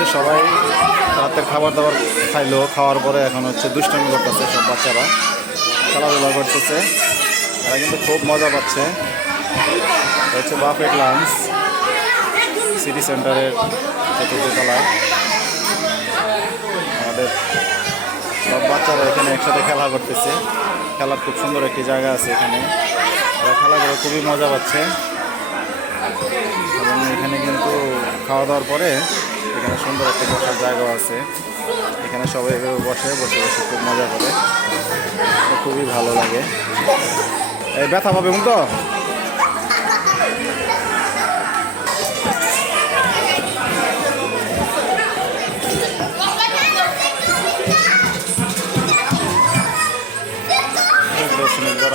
হচ্ছে সবাই রাতের খাবার দাবার খাইলো, খাওয়ার পরে এখন হচ্ছে দুষ্টামি করতেছে সব বাচ্চারা, খেলাধুলা করতেছে। তারা কিন্তু খুব মজা পাচ্ছে। এটা হচ্ছে বাফেট লাঞ্চ, সিটি সেন্টারের চতুর্থ তলায়। আমাদের সব বাচ্চারা এখানে একসাথে খেলা করতেছে। খেলার খুব সুন্দর একটি জায়গা আছে এখানে, তারা খেলা করে খুবই মজা পাচ্ছে। এবং এখানে কিন্তু খাওয়া দাওয়ার পরে এখানে সুন্দর একটা বসার জায়গাও আছে, এখানে সবাই বসে বসে বসে খুব মজা করে, খুবই ভালো লাগে। এই ব্যথা পাবে তো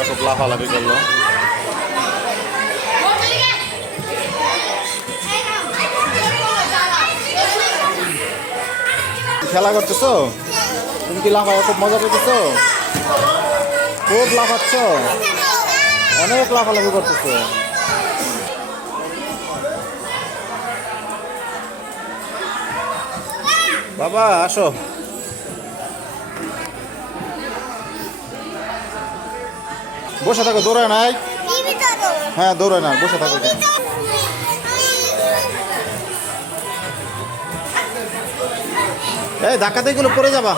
খুব লাফালাফি করলো। খেলা করতেছো তুমি? কি লাফায় খুব মজা পেতেছো? খুব লাফাচ্ছ, অনেক লাফালাফি করতেছো। বাবা আসো, বসে থাকো, দৌড়ায় নাই। হ্যাঁ দৌড়ায় না, বসে থাকো। এই ধাক্কাতে গুলো পড়ে যাবা।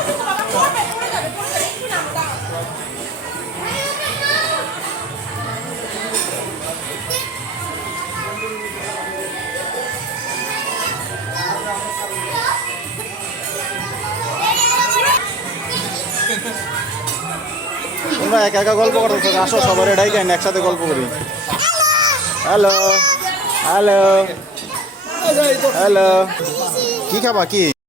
তোমরা একা একা গল্প করতেছো, আসো সবার এটাই কেন একসাথে গল্প করি। হ্যালো হ্যালো হ্যালো, কি খাবা কি?